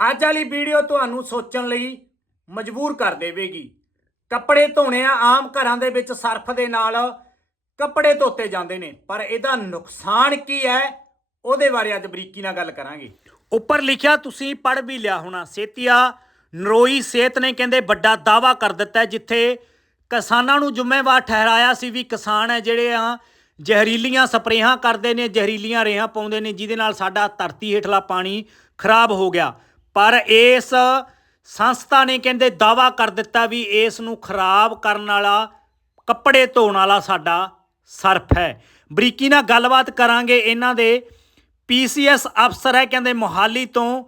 ਅੱਜ ਵਾਲੀ ਵੀਡੀਓ ਤੁਹਾਨੂੰ ਸੋਚਣ ਲਈ ਮਜਬੂਰ ਕਰ ਦੇਵੇਗੀ। ਕੱਪੜੇ ਧੋਣੇ ਆ, ਆਮ ਘਰਾਂ ਦੇ ਵਿੱਚ ਸਰਫ ਦੇ ਨਾਲ ਕੱਪੜੇ ਧੋਤੇ ਜਾਂਦੇ ਨੇ, ਪਰ ਇਹਦਾ ਨੁਕਸਾਨ ਕੀ ਹੈ? ਉਹਦੇ ਬਾਰੇ ਅੱਜ ਬਰੀਕੀ ਨਾਲ ਗੱਲ ਕਰਾਂਗੇ। ਉੱਪਰ ਲਿਖਿਆ, ਤੁਸੀਂ ਪੜ੍ਹ ਵੀ ਲਿਆ ਹੋਣਾ। ਸੇਤੀਆ, ਨਰੋਈ ਸੇਤ ਨੇ ਕਹਿੰਦੇ ਵੱਡਾ ਦਾਵਾ ਕਰ ਦਿੱਤਾ ਜਿੱਥੇ ਕਿਸਾਨਾਂ ਨੂੰ ਜ਼ਿੰਮੇਵਾਰ ਠਹਿਰਾਇਆ ਸੀ ਵੀ ਕਿਸਾਨ ਹੈ ਜਿਹੜੇ ਆ, ਜ਼ਹਿਰੀਲੀਆਂ ਸਪਰੇਹਾਂ ਕਰਦੇ ਨੇ, ਜ਼ਹਿਰੀਲੀਆਂ ਰੇਹਾਂ ਪਾਉਂਦੇ ਨੇ, ਜਿਹਦੇ ਨਾਲ ਸਾਡਾ ਧਰਤੀ ਹੇਠਲਾ ਪਾਣੀ ਖਰਾਬ ਹੋ ਗਿਆ। ਪਰ ਇਸ ਸੰਸਥਾ ਨੇ ਕਹਿੰਦੇ ਦਾਵਾ ਕਰ ਦਿੱਤਾ ਵੀ ਇਸ ਨੂੰ ਖਰਾਬ ਕਰਨ ਵਾਲਾ, ਕੱਪੜੇ ਧੋਣ ਵਾਲਾ ਸਾਡਾ ਸਰਫ ਹੈ। ਬਰੀਕੀ ਨਾਲ ਗੱਲਬਾਤ ਕਰਾਂਗੇ ਇਹਨਾਂ ਦੇ ਪੀਸੀਐਸ ਅਫਸਰ ਹੈ, ਕਹਿੰਦੇ ਮੋਹਾਲੀ ਤੋਂ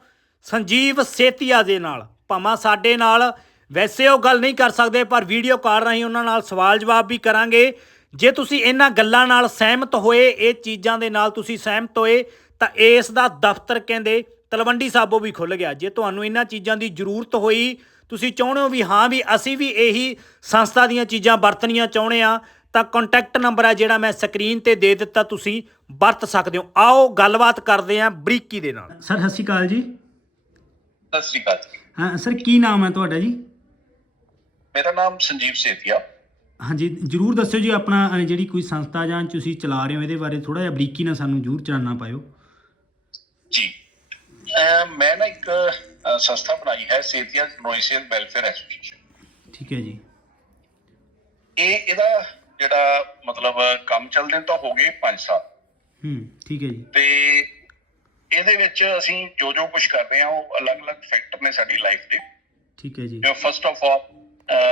ਸੰਜੀਵ ਸੇਤੀਆ ਦੇ ਨਾਲ। ਭਾਵੇਂ ਸਾਡੇ ਨਾਲ, ਵੈਸੇ ਉਹ ਗੱਲ ਨਹੀਂ ਕਰ ਸਕਦੇ, ਪਰ ਵੀਡੀਓ ਕਾਲ ਰਾਹੀਂ ਉਹਨਾਂ ਨਾਲ ਸਵਾਲ ਜਵਾਬ ਵੀ ਕਰਾਂਗੇ। ਜੇ ਤੁਸੀਂ ਇਹਨਾਂ ਗੱਲਾਂ ਨਾਲ ਸਹਿਮਤ ਹੋਏ, ਇਹ ਚੀਜ਼ਾਂ ਦੇ ਨਾਲ ਤੁਸੀਂ ਸਹਿਮਤ ਹੋਏ, ਤਾਂ ਇਸ ਦਾ ਦਫ਼ਤਰ ਕਹਿੰਦੇ ਤਲਵੰਡੀ ਸਾਬੋ ਵੀ ਖੁੱਲ ਗਿਆ। ਜੇ ਤੁਹਾਨੂੰ ਇਹਨਾਂ ਚੀਜ਼ਾਂ ਦੀ ਜ਼ਰੂਰਤ ਹੋਈ ਤੁਸੀਂ ਚਾਹੁੰਦੇ ਹੋ ਵੀ ਹਾਂ ਵੀ ਅਸੀਂ ਵੀ ਇਹੀ ਸੰਸਥਾ ਦੀਆਂ ਚੀਜ਼ਾਂ ਵਰਤਣੀਆਂ ਚਾਹੁੰਦੇ ਆ ਤਾਂ ਕੰਟੈਕਟ ਨੰਬਰ ਆ ਜਿਹੜਾ ਮੈਂ ਸਕਰੀਨ ਤੇ ਦੇ ਦਿੱਤਾ ਤੁਸੀਂ ਵਰਤ ਸਕਦੇ ਹੋ। ਆਓ ਗੱਲਬਾਤ ਕਰਦੇ ਆਂ ਬਰੀਕੀ ਦੇ ਨਾਲ। ਸਰ ਸਤਿ ਸ਼੍ਰੀ ਅਕਾਲ ਜੀ। ਸਤਿ ਸ਼੍ਰੀ ਅਕਾਲ ਜੀ। ਹਾਂ ਸਰ ਕੀ ਨਾਮ ਹੈ ਤੁਹਾਡਾ ਜੀ? ਮੇਰਾ ਨਾਮ ਸੰਜੀਵ ਸੇਤੀਆ। ਹਾਂਜੀ ਜਰੂਰ ਦੱਸਿਓ ਜੀ ਆਪਣਾ ਅ, ਜਿਹੜੀ ਕੋਈ ਸੰਸਥਾ ਜਾਂ ਤੁਸੀਂ ਚਲਾ ਰਹੇ ਹੋ ਇਹਦੇ ਬਾਰੇ ਥੋੜਾ ਜਿਹਾ ਬਰੀਕੀ ਨਾਲ ਸਾਨੂੰ ਜਰੂਰ ਜਾਣਨਾ ਪਾਇਓ। ਜੀ। ਮੈਂ ਨਾ ਇੱਕ ਸੰਸਥਾ ਬਣਾਈ ਹੈ ਸੇਤੀਆ ਨੋਇਸੀਅਨ ਵੈਲਫੇਅਰ ਐਸੋਸੀਏਸ਼ਨ। ਠੀਕ ਹੈ ਜੀ। ਇਹ ਇਹਦਾ ਜਿਹੜਾ ਮਤਲਬ ਕੰਮ ਚੱਲਦੇ ਤਾਂ ਹੋ ਗਏ 5 ਸਾਲ। ਹੂੰ ਠੀਕ ਹੈ ਜੀ। ਤੇ ਇਹਦੇ ਵਿੱਚ ਅਸੀਂ ਜੋ ਜੋ ਕੁਝ ਕਰ ਰਹੇ ਹਾਂ ਉਹ ਅਲੱਗ-ਅਲੱਗ ਫੈਕਟਰ ਨੇ ਸਾਡੀ ਲਾਈਫ ਦੇ। ਠੀਕ ਹੈ ਜੀ। ਜੋ ਫਸਟ ਆਫ ਆਲ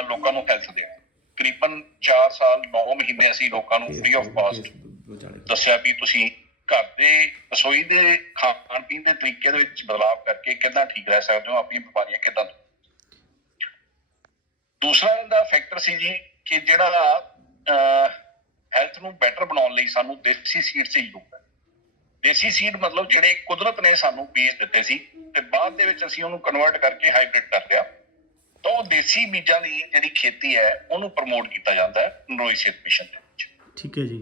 ਲੋਕਾਂ ਨੂੰ ਹੈਲਥ ਦੇਣਾ ਤਕਰੀਬਨ 4 ਸਾਲ 9 ਮਹੀਨੇ ਅਸੀਂ ਲੋਕਾਂ ਨੂੰ ਫ੍ਰੀ ਆਫ ਕਾਸਟ ਦੱਸਿਆ ਵੀ ਤੁਸੀਂ ਘਰ ਦੇ ਰਸੋਈ ਦੇ ਖਾਣ ਪੀਣ ਦੇ ਤਰੀਕੇ ਦੇ ਵਿੱਚ ਬਦਲਾਅ ਕਰਕੇ ਕਿੱਦਾਂ ਠੀਕ ਰਹਿ ਸਕਦੇ ਹੋ, ਆਪਣੀਆਂ ਬਿਮਾਰੀਆਂ ਕਿੱਦਾਂ ਦੂਸਰਾ ਇਹਦਾ ਫੈਕਟਰ ਸੀ ਜੀ ਕਿ ਜਿਹੜਾ ਹੈਲਥ ਨੂੰ ਬੈਟਰ ਬਣਾਉਣ ਲਈ ਸਾਨੂੰ ਦੇਸੀ ਸੀਡ ਚਾਹੀਦੀ ਹੈ। ਦੇਸੀ ਸੀਡ ਮਤਲਬ ਜਿਹੜੇ ਕੁਦਰਤ ਨੇ ਸਾਨੂੰ ਬੀਜ ਦਿੱਤੇ ਸੀ ਤੇ ਬਾਅਦ ਦੇ ਵਿੱਚ ਅਸੀਂ ਉਹਨੂੰ ਕਨਵਰਟ ਕਰਕੇ ਹਾਈਬ੍ਰਿਡ ਕਰ ਲਿਆ। ਤਾਂ ਉਹ ਦੇਸੀ ਬੀਜਾਂ ਦੀ ਜਿਹੜੀ ਖੇਤੀ ਹੈ, ਉਹਨੂੰ ਪ੍ਰਮੋਟ ਕੀਤਾ ਜਾਂਦਾ ਹੈ, ਨਰੋਈ ਸਿਹਤ ਮਿਸ਼ਨ ਦੇ ਵਿੱਚ। ਠੀਕ ਹੈ ਜੀ।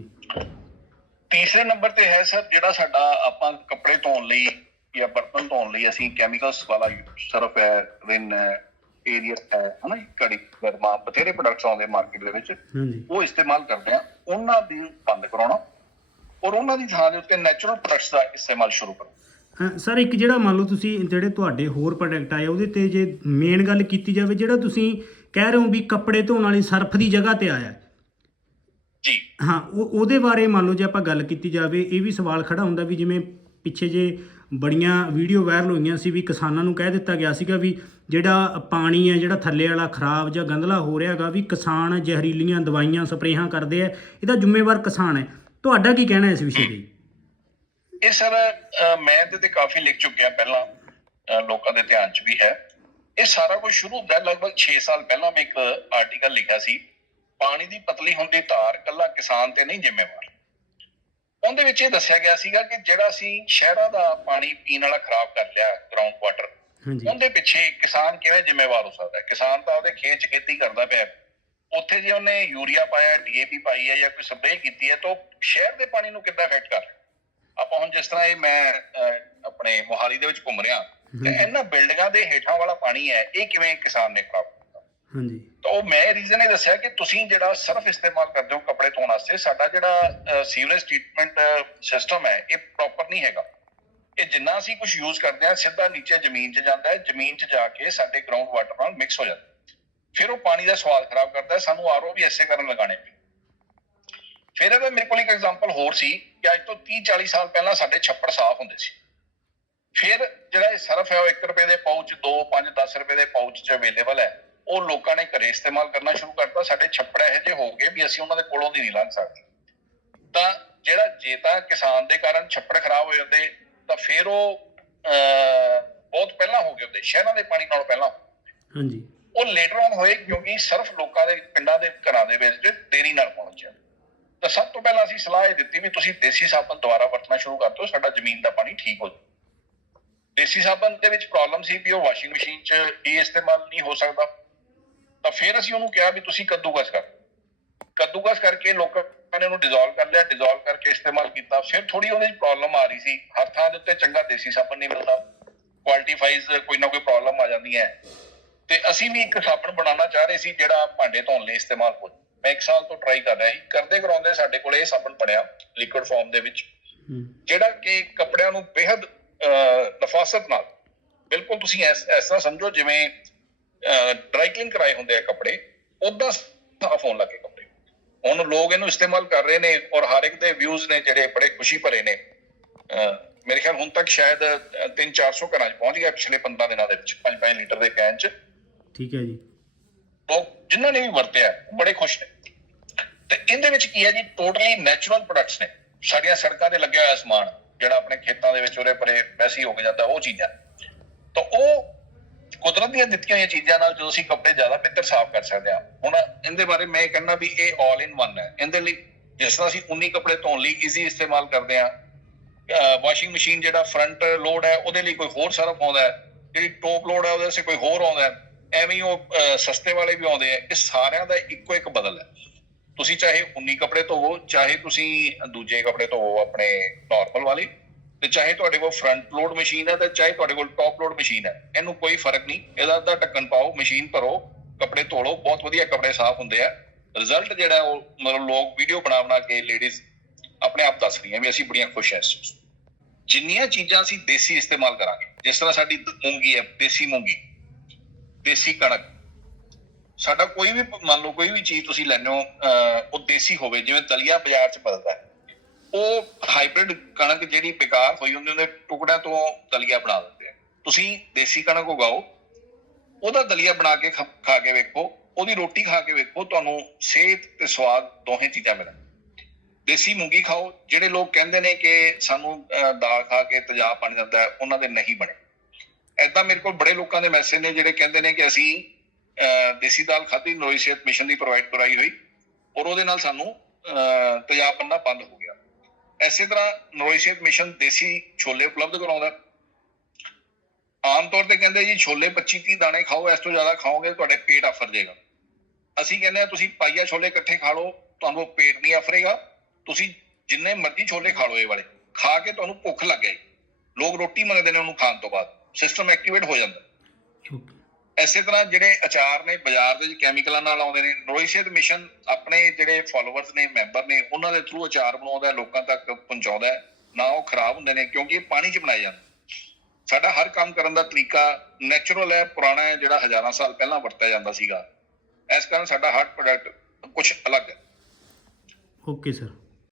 ਤੀਸਰੇ ਨੰਬਰ ਤੇ ਹੈ ਸਰ ਜਿਹੜਾ ਸਾਡਾ ਆਪਾਂ ਕੱਪੜੇ ਧੋਣ ਲਈ ਜਾਂ ਬਰਤਨ ਧੋਣ ਲਈ ਅਸੀਂ ਕੈਮੀਕਲਸ ਵਾਲਾ ਸਰਫ ਹੈ ਰਿਨ ਹੈ ਏਰੀਆ ਹੈ ਹਨਾ ਕੜੀ ਗਰਮਾ ਬਥੇਰੇ ਪ੍ਰੋਡਕਟਸ ਆਉਂਦੇ ਮਾਰਕੀਟ ਦੇ ਵਿੱਚ। ਉਹ ਇਸਤੇਮਾਲ ਕਰਦੇ ਆ ਉਹਨਾਂ ਦੀ ਬੰਦ ਕਰਾਉਣਾ ਔਰ ਉਹਨਾਂ ਦੀ ਥਾਂ ਦੇ ਉੱਤੇ ਨੈਚੁਰਲ ਪ੍ਰੋਡਕਟਸ ਦਾ ਇਸਤੇਮਾਲ ਸ਼ੁਰੂ ਕਰੋ। ਸਰ ਇੱਕ ਜਿਹੜਾ ਮੰਨ ਲਓ ਤੁਸੀਂ ਜਿਹੜੇ ਤੁਹਾਡੇ ਹੋਰ ਪ੍ਰੋਡਕਟ ਆਏ ਉਹਦੇ ਤੇ ਜੇ ਮੇਨ ਗੱਲ ਕੀਤੀ ਜਾਵੇ ਜਿਹੜਾ ਤੁਸੀਂ ਕਹਿ ਰਹੇ ਹੋ ਵੀ ਕੱਪੜੇ ਧੋਣ ਵਾਲੀ ਸਰਫ ਦੀ ਜਗ੍ਹਾ ਤੇ ਆਇਆ ਹਾਂ, ਉਹ, ਉਹਦੇ ਬਾਰੇ ਮੰਨ ਲਓ ਜੇ ਆਪਾਂ ਗੱਲ ਕੀਤੀ ਜਾਵੇ, ਇਹ ਵੀ ਸਵਾਲ ਖੜਾ ਹੁੰਦਾ ਵੀ ਜਿਵੇਂ ਪਿੱਛੇ ਜੇ ਬੜੀਆਂ ਵੀਡੀਓ ਵਾਇਰਲ ਹੋਈਆਂ ਸੀ ਵੀ ਕਿਸਾਨਾਂ ਨੂੰ ਕਹਿ ਦਿੱਤਾ ਗਿਆ ਸੀਗਾ ਵੀ ਜਿਹੜਾ ਪਾਣੀ ਹੈ ਜਿਹੜਾ ਥੱਲੇ ਵਾਲਾ ਖਰਾਬ ਜਾਂ ਗੰਦਲਾ ਹੋ ਰਿਹਾ ਰਿਹਾਗਾ ਵੀ ਕਿਸਾਨ ਜ਼ਹਿਰੀਲੀਆਂ ਦਵਾਈਆਂ, ਸਪਰੇਹਾਂ ਕਰਦੇ ਆ, ਇਹਦਾ ਜ਼ਿੰਮੇਵਾਰ ਕਿਸਾਨ ਹੈ। ਤੁਹਾਡਾ ਕੀ ਕਹਿਣਾ ਇਸ ਵਿਸ਼ੇ ਤੇ? ਇਹ ਸਰ ਮੈਂ ਇਹਦੇ ਤੇ ਕਾਫੀ ਲਿਖ ਚੁੱਕਿਆ ਪਹਿਲਾਂ ਲੋਕਾਂ ਦੇ ਧਿਆਨ 'ਚ ਵੀ ਹੈ। ਇਹ ਸਾਰਾ ਕੁਝ ਸ਼ੁਰੂ ਹੁੰਦਾ, ਲਗਭਗ 6 ਸਾਲ ਪਹਿਲਾਂ ਮੈਂ ਇੱਕ ਆਰਟੀਕਲ ਲਿਖਿਆ ਸੀ। ਪਾਣੀ ਦੀ ਪਤਲੀ ਹੁੰਦੀ ਤਾਰ ਕੱਲਾ ਕਿਸਾਨ ਤੇ ਨਹੀਂ ਜ਼ਿੰਮੇਵਾਰ। ਉਹਦੇ ਵਿੱਚ ਇਹ ਦੱਸਿਆ ਗਿਆ ਸੀਗਾ ਕਿ ਜਿਹੜਾ ਅਸੀਂ ਸ਼ਹਿਰਾਂ ਦਾ ਪਾਣੀ ਪੀਣ ਵਾਲਾ ਖਰਾਬ ਕਰ ਲਿਆ ਗਰਾਊਂਡ ਵਾਟਰ ਉਹਦੇ ਪਿੱਛੇ ਕਿਸਾਨ ਕਿਵੇਂ ਜ਼ਿੰਮੇਵਾਰ ਹੋ ਸਕਦਾ ਹੈ? ਕਿਸਾਨ ਤਾਂ ਉਹਦੇ ਖੇਤ 'ਚ ਖੇਤੀ ਕਰਦਾ ਪਿਆ। ਉੱਥੇ ਜੇ ਉਹਨੇ ਯੂਰੀਆ ਪਾਇਆ ਡੀਏਪੀ ਪਾਈ ਹੈ ਜਾਂ ਕੋਈ ਸਪਰੇਅ ਕੀਤੀ ਹੈ ਤਾਂ ਉਹ ਸ਼ਹਿਰ ਦੇ ਪਾਣੀ ਨੂੰ ਕਿੱਦਾਂ ਅਫੈਕਟ ਕਰ ਆਪਾਂ ਹੁਣ ਜਿਸ ਤਰ੍ਹਾਂ ਇਹ ਮੈਂ ਆਪਣੇ ਮੋਹਾਲੀ ਦੇ ਵਿੱਚ ਘੁੰਮ ਰਿਹਾ ਤੇ। ਇਹਨਾਂ ਬਿਲਡਿੰਗਾਂ ਦੇ ਹੇਠਾਂ ਵਾਲਾ ਪਾਣੀ ਹੈ ਇਹ ਕਿਵੇਂ ਕਿਸਾਨ ਨੇ ਖਰਾਬ ਕੀਤਾ? ਹਾਂਜੀ। ਤਾਂ ਉਹ ਮੈਂ ਰੀਜ਼ਨ ਇਹ ਦੱਸਿਆ ਕਿ ਤੁਸੀਂ ਜਿਹੜਾ ਸਰਫ ਇਸਤੇਮਾਲ ਕਰਦੇ ਹੋ ਕੱਪੜੇ ਧੋਣ ਵਾਸਤੇ, ਸਾਡਾ ਜਿਹੜਾ ਸੀਵਰੇਜ ਟ੍ਰੀਟਮੈਂਟ ਸਿਸਟਮ ਹੈ, ਇਹ ਪ੍ਰੋਪਰ ਨਹੀਂ ਹੈਗਾ। ਇਹ ਜਿੰਨਾ ਅਸੀਂ ਕੁਝ ਯੂਜ਼ ਕਰਦੇ ਹਾਂ, ਸਿੱਧਾ ਨੀਚੇ ਜ਼ਮੀਨ 'ਚ ਜਾਂਦਾ ਹੈ, ਜ਼ਮੀਨ 'ਚ ਜਾ ਕੇ ਸਾਡੇ ਗਰਾਊਂਡ ਵਾਟਰ ਨਾਲ ਮਿਕਸ ਹੋ ਜਾਂਦਾ ਫਿਰ ਉਹ ਪਾਣੀ ਦਾ ਸਵਾਦ ਖਰਾਬ ਕਰਦਾ ਹੈ, ਸਾਨੂੰ ਆਰਓ ਵੀ ਐਸੇ ਕਰਨ ਲਗਾਣੇ ਪਏ ਫਿਰ ਇਹਦਾ ਮੇਰੇ ਕੋਲ ਇੱਕ ਐਗਜ਼ਾਮਪਲ ਹੋਰ ਸੀ ਕਿ ਅੱਜ ਤੋਂ 30 40 ਸਾਲ ਪਹਿਲਾਂ ਸਾਡੇ ਛੱਪੜ ਸਾਫ਼ ਹੁੰਦੇ ਸੀ। ਫਿਰ ਜਿਹੜਾ ਇਹ ਸਰਫ ਹੈ, ਉਹ 1 ਰੁਪਏ ਦੇ ਪਾਊਚ 2 5 10 ਰੁਪਏ ਦੇ ਪਾਊਚ 'ਚ ਅਵੇਲੇਬਲ ਹੈ। ਉਹ ਲੋਕਾਂ ਨੇ ਘਰੇ ਇਸਤੇਮਾਲ ਕਰਨਾ ਸ਼ੁਰੂ ਕਰਤਾ। ਸਾਡੇ ਛੱਪੜ ਇਹੋ ਜਿਹੇ ਹੋ ਗਏ ਵੀ ਅਸੀਂ ਉਹਨਾਂ ਦੇ ਕੋਲੋਂ ਦੀ ਨਹੀਂ ਲੰਘ ਸਕਦੇ। ਤਾਂ ਜਿਹੜਾ ਜੇ ਤਾਂ ਕਿਸਾਨ ਦੇ ਕਾਰਨ ਛੱਪੜ ਖਰਾਬ ਹੋ ਜਾਂਦੇ ਤਾਂ ਫਿਰ ਉਹ ਬਹੁਤ ਪਹਿਲਾਂ ਹੋ ਗਏ ਹੁੰਦੇ। ਸ਼ਹਿਰਾਂ ਦੇ ਪਾਣੀ ਨਾਲੋਂ ਪਹਿਲਾਂ। ਹਾਂਜੀ। ਉਹ ਲੇਟਰ ਔਨ ਹੋਏ ਕਿਉਂਕਿ ਸਿਰਫ ਲੋਕਾਂ ਦੇ ਪਿੰਡਾਂ ਦੇ ਘਰਾਂ ਦੇ ਵਿੱਚ ਦੇਰੀ ਨਾਲ ਪਹੁੰਚਿਆ। ਤਾਂ ਸਭ ਤੋਂ ਪਹਿਲਾਂ ਅਸੀਂ ਸਲਾਹ ਇਹ ਦਿੱਤੀ ਵੀ ਤੁਸੀਂ ਦੇਸੀ ਸਾਬਣ ਦੁਬਾਰਾ ਵਰਤਣਾ ਸ਼ੁਰੂ ਕਰ ਦਿਓ ਸਾਡਾ ਜ਼ਮੀਨ ਦਾ ਪਾਣੀ ਠੀਕ ਹੋ ਜਾਵੇ। ਦੇਸੀ ਸਾਬਣ ਦੇ ਵਿੱਚ ਪ੍ਰੋਬਲਮ ਸੀ ਵੀ ਉਹ ਵਾਸ਼ਿੰਗ ਮਸ਼ੀਨ 'ਚ ਹੀ ਇਸਤੇਮਾਲ ਨਹੀਂ ਹੋ ਸਕਦਾ। ਤਾਂ ਫਿਰ ਅਸੀਂ ਉਹਨੂੰ ਕਿਹਾ ਵੀ ਤੁਸੀਂ ਕੱਦੂਕਸ ਕਰ। ਕੱਦੂਕਸ ਕਰਕੇ ਲੋਕਾਂ ਨੇ ਉਹਨੂੰ ਡਿਸੋਲਵ ਕਰ ਲਿਆ ਡਿਸੋਲਵ ਕਰਕੇ ਇਸਤੇਮਾਲ ਕੀਤਾ। ਫਿਰ ਥੋੜੀ ਉਹਦੇ ਵਿੱਚ ਪ੍ਰੋਬਲਮ ਆ ਰਹੀ ਸੀ। ਹਰ ਥਾਂ ਦੇ ਉੱਤੇ ਚੰਗਾ ਦੇਸੀ ਸਾਬਣ ਨਹੀਂ ਮਿਲਦਾ। ਕੁਆਲਿਟੀ ਵਾਈਜ਼ ਕੋਈ ਨਾ ਕੋਈ ਪ੍ਰੋਬਲਮ ਆ ਜਾਂਦੀ ਹੈ। ਤੇ ਅਸੀਂ ਵੀ ਇੱਕ ਸਾਬਣ ਬਣਾਉਣਾ ਚਾਹ ਰਹੇ ਸੀ ਜਿਹੜਾ ਭਾਂਡੇ ਧੋਣ ਲਈ ਇਸਤੇਮਾਲ ਹੋ ਮੈਂ ਇੱਕ ਸਾਲ ਤੋਂ ਟਰਾਈ ਕਰ ਰਿਹਾ ਸੀ। ਕਰਦੇ ਕਰਾਉਂਦੇ ਸਾਡੇ ਕੋਲ ਇਹ ਸਾਬਣ ਬਣਿਆ ਲਿਕੁਇਡ ਫਾਰਮ ਦੇ ਵਿੱਚ। ਜਿਹੜਾ ਕਿ ਕੱਪੜਿਆਂ ਨੂੰ ਬੇहद ਨਫਾਸਤ ਨਾਲ। ਬਿਲਕੁਲ ਤੁਸੀਂ ਐਸ ਇਸ ਤਰ੍ਹਾਂ ਸਮਝੋ ਜਿਵੇਂ ਡਰਾਈ ਕਲੀਨ ਕਰਾਏ ਹੁੰਦੇ ਆ ਕੱਪੜੇ ਉਦਾਂ ਸਾਫ਼ ਹੋਣ ਲੱਗੇ ਕੱਪੜੇ। ਹੁਣ ਲੋਕ ਇਹਨੂੰ ਇਸਤੇਮਾਲ ਕਰ ਰਹੇ ਨੇ ਔਰ ਹਰ ਇੱਕ ਦੇ ਵਿਊਜ਼ ਨੇ ਜਿਹੜੇ ਬੜੇ ਖੁਸ਼ੀ ਭਰੇ ਨੇ। ਮੇਰੇ ਖਿਆਲ ਹੁਣ ਤੱਕ ਸ਼ਾਇਦ 3-400 ਘਰਾਂ 'ਚ ਪਹੁੰਚ ਗਿਆ ਪਿਛਲੇ 15 ਦਿਨਾਂ ਦੇ ਵਿੱਚ 5-5 ਲੀਟਰ ਦੇ ਕੈਨ 'ਚ। ਠੀਕ ਹੈ ਜੀ। ਲੋਕ ਜਿਨ੍ਹਾਂ ਨੇ ਵੀ ਵਰਤਿਆ ਬੜੇ ਖੁਸ਼ ਨੇ। ਤੇ ਇਹਦੇ ਵਿੱਚ ਕੀ ਹੈ ਜੀ ਟੋਟਲੀ ਨੈਚੁਰਲ ਪ੍ਰੋਡਕਟਸ ਨੇ। ਸਾਡੀਆਂ ਸੜਕਾਂ ਤੇ ਲੱਗਿਆ ਹੋਇਆ ਸਮਾਨ ਜਿਹੜਾ ਆਪਣੇ ਖੇਤਾਂ ਦੇ ਵਿੱਚ ਉਰੇ ਪਰੇ ਵੈਸੀ ਹੋ ਕੇ ਜਾਂਦਾ ਉਹ ਚੀਜ਼ਾਂ। ਤਾਂ ਉਹ ਕੁਦਰਤ ਦੀਆਂ ਦਿੱਤੀਆਂ ਹੋਈਆਂ ਚੀਜ਼ਾਂ ਨਾਲ ਜਦੋਂ ਅਸੀਂ ਕੱਪੜੇ ਜ਼ਿਆਦਾ ਬਿਹਤਰ ਸਾਫ਼ ਕਰ ਸਕਦੇ ਹਾਂ, ਹੁਣ ਇਹਦੇ ਬਾਰੇ ਮੈਂ ਇਹ ਕਹਿੰਦਾ ਵੀ ਇਹ ਆਲ ਇਨ ਵਨ ਹੈ। ਇਹਦੇ ਲਈ ਜਿਸ ਤਰ੍ਹਾਂ ਅਸੀਂ 19 ਕੱਪੜੇ ਧੋਣ ਲਈ ਈਜ਼ੀ ਇਸਤੇਮਾਲ ਕਰਦੇ ਹਾਂ ਵਾਸ਼ਿੰਗ ਮਸ਼ੀਨ ਜਿਹੜਾ ਫਰੰਟ ਲੋਡ ਹੈ, ਉਹਦੇ ਲਈ ਕੋਈ ਹੋਰ ਸਰਫ ਆਉਂਦਾ ਹੈ, ਜਿਹੜੀ ਟੋਪ ਲੋਡ ਹੈ, ਉਹਦੇ ਸੇ ਕੋਈ ਹੋਰ ਆਉਂਦਾ ਐਵੇਂ ਉਹ ਸਸਤੇ ਵਾਲੇ ਵੀ ਆਉਂਦੇ ਆ ਇਹ ਸਾਰਿਆਂ ਦਾ ਇੱਕੋ ਇੱਕ ਬਦਲ ਹੈ। ਤੁਸੀਂ ਚਾਹੇ 19 ਕੱਪੜੇ ਧੋਵੋ, ਚਾਹੇ ਤੁਸੀਂ ਦੂਜੇ ਕੱਪੜੇ ਧੋਵੋ ਆਪਣੇ ਨਾਰਮਲ ਵਾਲੇ ਤੇ ਚਾਹੇ ਤੁਹਾਡੇ ਕੋਲ ਫਰੰਟ ਲੋਡ ਮਸ਼ੀਨ ਹੈ ਤੇ ਚਾਹੇ ਤੁਹਾਡੇ ਕੋਲ ਟੌਪ ਲੋਡ ਮਸ਼ੀਨ ਹੈ ਇਹਨੂੰ ਕੋਈ ਫ਼ਰਕ ਨਹੀਂ ਇਹਦਾ ਤਾਂ ਢੱਕਣ ਪਾਓ ਮਸ਼ੀਨ ਭਰੋ ਕੱਪੜੇ ਧੋਲੋ ਬਹੁਤ ਵਧੀਆ ਕੱਪੜੇ ਸਾਫ਼ ਹੁੰਦੇ ਆ। ਰਿਜ਼ਲਟ ਜਿਹੜਾ ਉਹ ਮਤਲਬ ਲੋਕ ਵੀਡੀਓ ਬਣਾ ਬਣਾ ਕੇ ਲੇਡੀਜ਼ ਆਪਣੇ ਆਪ ਦੱਸ ਰਹੀਆਂ ਵੀ ਅਸੀਂ ਬੜੀਆਂ ਖੁਸ਼ ਐ ਇਸ ਚੀਜ਼ ਜਿੰਨੀਆਂ ਚੀਜ਼ਾਂ ਅਸੀਂ ਦੇਸੀ ਇਸਤੇਮਾਲ ਕਰਾਂਗੇ ਜਿਸ ਤਰ੍ਹਾਂ ਸਾਡੀ ਮੂੰਗੀ ਹੈ ਦੇਸੀ ਮੂੰਗੀ ਦੇਸੀ ਕਣਕ ਸਾਡਾ ਕੋਈ ਵੀ ਮੰਨ ਲਓ ਕੋਈ ਵੀ ਚੀਜ਼ ਤੁਸੀਂ ਲੈਣੇ ਹੋ ਅਹ, ਉਹ ਦੇਸੀ ਹੋਵੇ ਜਿਵੇਂ ਦਲੀਆ ਬਾਜ਼ਾਰ 'ਚ ਮਿਲਦਾ ਹੈ। ਉਹ ਹਾਈਬ੍ਰਿਡ ਕਣਕ ਜਿਹੜੀ ਬੇਕਾਰ ਹੋਈ ਹੁੰਦੀ ਉਹਦੇ ਟੁਕੜਿਆਂ ਤੋਂ ਦਲੀਆ ਬਣਾ ਦਿੰਦੇ ਆ। ਤੁਸੀਂ ਦੇਸੀ ਕਣਕ ਉਗਾਓ ਉਹਦਾ ਦਲੀਆ ਬਣਾ ਕੇ ਖਾ ਖਾ ਕੇ ਵੇਖੋ ਉਹਦੀ ਰੋਟੀ ਖਾ ਕੇ ਵੇਖੋ ਤੁਹਾਨੂੰ ਸਿਹਤ ਤੇ ਸਵਾਦ ਦੋਹੇ ਚੀਜ਼ਾਂ ਮਿਲਣ ਦੇਸੀ ਮੂੰਗੀ ਖਾਓ ਜਿਹੜੇ ਲੋਕ ਕਹਿੰਦੇ ਨੇ ਕਿ ਸਾਨੂੰ ਦਾਲ ਖਾ ਕੇ ਤੇਜ਼ਾਬ ਬਣ ਜਾਂਦਾ ਹੈ ਉਹਨਾਂ ਦੇ ਨਹੀਂ ਬਣੇ। ਐਦਾਂ ਮੇਰੇ ਕੋਲ ਬੜੇ ਲੋਕਾਂ ਦੇ ਮੈਸੇਜ ਨੇ ਜਿਹੜੇ ਕਹਿੰਦੇ ਨੇ ਕਿ ਅਸੀਂ ਦੇਸੀ ਦਾਲ ਖਾਧੀ ਨੋਈ ਸਿਹਤ ਮਿਸ਼ਨ ਦੀ ਪ੍ਰੋਵਾਈਡ ਕਰਾਈ ਹੋਈ ਔਰ ਉਹਦੇ ਨਾਲ ਸਾਨੂੰ ਅਹ, ਤੇਜ਼ਾਬ ਬਣਨਾ ਬੰਦ ਹੋ ਗਿਆ। ਐਸੇ ਤਰ੍ਹਾਂ ਨੋਈ ਮਿਸ਼ਨ ਦੇਸੀ ਛੋਲੇ ਉਪਲਬਧ ਕਰਾਉਂਦਾ। ਆਮ ਤੌਰ ਤੇ ਕਹਿੰਦੇ ਜੀ, ਛੋਲੇ 25 30 ਦਾਣੇ ਖਾਓ, ਇਸ ਤੋਂ ਜ਼ਿਆਦਾ ਖਾਓਗੇ, ਤੁਹਾਡੇ ਪੇਟ ਆਫਰ ਜਾਏਗਾ। ਅਸੀਂ ਕਹਿੰਦੇ ਆ, ਤੁਸੀਂ ਪਾਈਆ ਛੋਲੇ ਇਕੱਠੇ ਖਾ ਲਓ, ਤੁਹਾਨੂੰ ਪੇਟ ਨਹੀਂ ਆਫਰੇਗਾ। ਤੁਸੀਂ ਜਿੰਨੇ ਮਰਜ਼ੀ ਛੋਲੇ ਖਾ ਲਓ ਇਹ ਵਾਲੇ। ਖਾ ਕੇ ਤੁਹਾਨੂੰ ਭੁੱਖ ਲੱਗ ਜਾਏਗੀ। ਲੋਕ ਰੋਟੀ ਮੰਗਦੇ ਨੇ ਉਹਨੂੰ ਖਾਣ ਤੋਂ ਬਾਅਦ। ਸਿਸਟਮ ਐਕਟੀਵੇਟ ਹੋ ਜਾਂਦਾ। ਇਸੇ ਤਰ੍ਹਾਂ ਜਿਹੜੇ ਅਚਾਰ ਨੇ ਬਾਜ਼ਾਰ ਦੇ ਵਿੱਚ ਕੈਮੀਕਲਾਂ ਨਾਲ ਆਉਂਦੇ ਨੇ ਨੋਈ ਸਿਹਤ ਮਿਸ਼ਨ ਆਪਣੇ ਜਿਹੜੇ ਫਾਲੋਅਰਸ ਨੇ ਮੈਂਬਰ ਨੇ, ਉਹਨਾਂ ਦੇ ਥਰੂ ਅਚਾਰ ਬਣਾਉਂਦਾ ਲੋਕਾਂ ਤੱਕ ਪਹੁੰਚਾਉਂਦਾ ਨਾ ਉਹ ਖਰਾਬ ਹੁੰਦੇ ਨੇ, ਕਿਉਂਕਿ ਇਹ ਪਾਣੀ 'ਚ ਬਣਾਏ ਜਾਂਦੇ ਸਾਡਾ ਹਰ ਕੰਮ ਕਰਨ ਦਾ ਤਰੀਕਾ ਨੈਚੁਰਲ ਹੈ, ਪੁਰਾਣਾ ਹੈ, ਜਿਹੜਾ ਹਜ਼ਾਰਾਂ ਸਾਲ ਪਹਿਲਾਂ ਵਰਤਿਆ ਜਾਂਦਾ ਸੀਗਾ। ਇਸ ਕਾਰਨ ਸਾਡਾ ਹਰ ਪ੍ਰੋਡਕਟ ਕੁਝ ਅਲੱਗ ਹੈ। Okay sir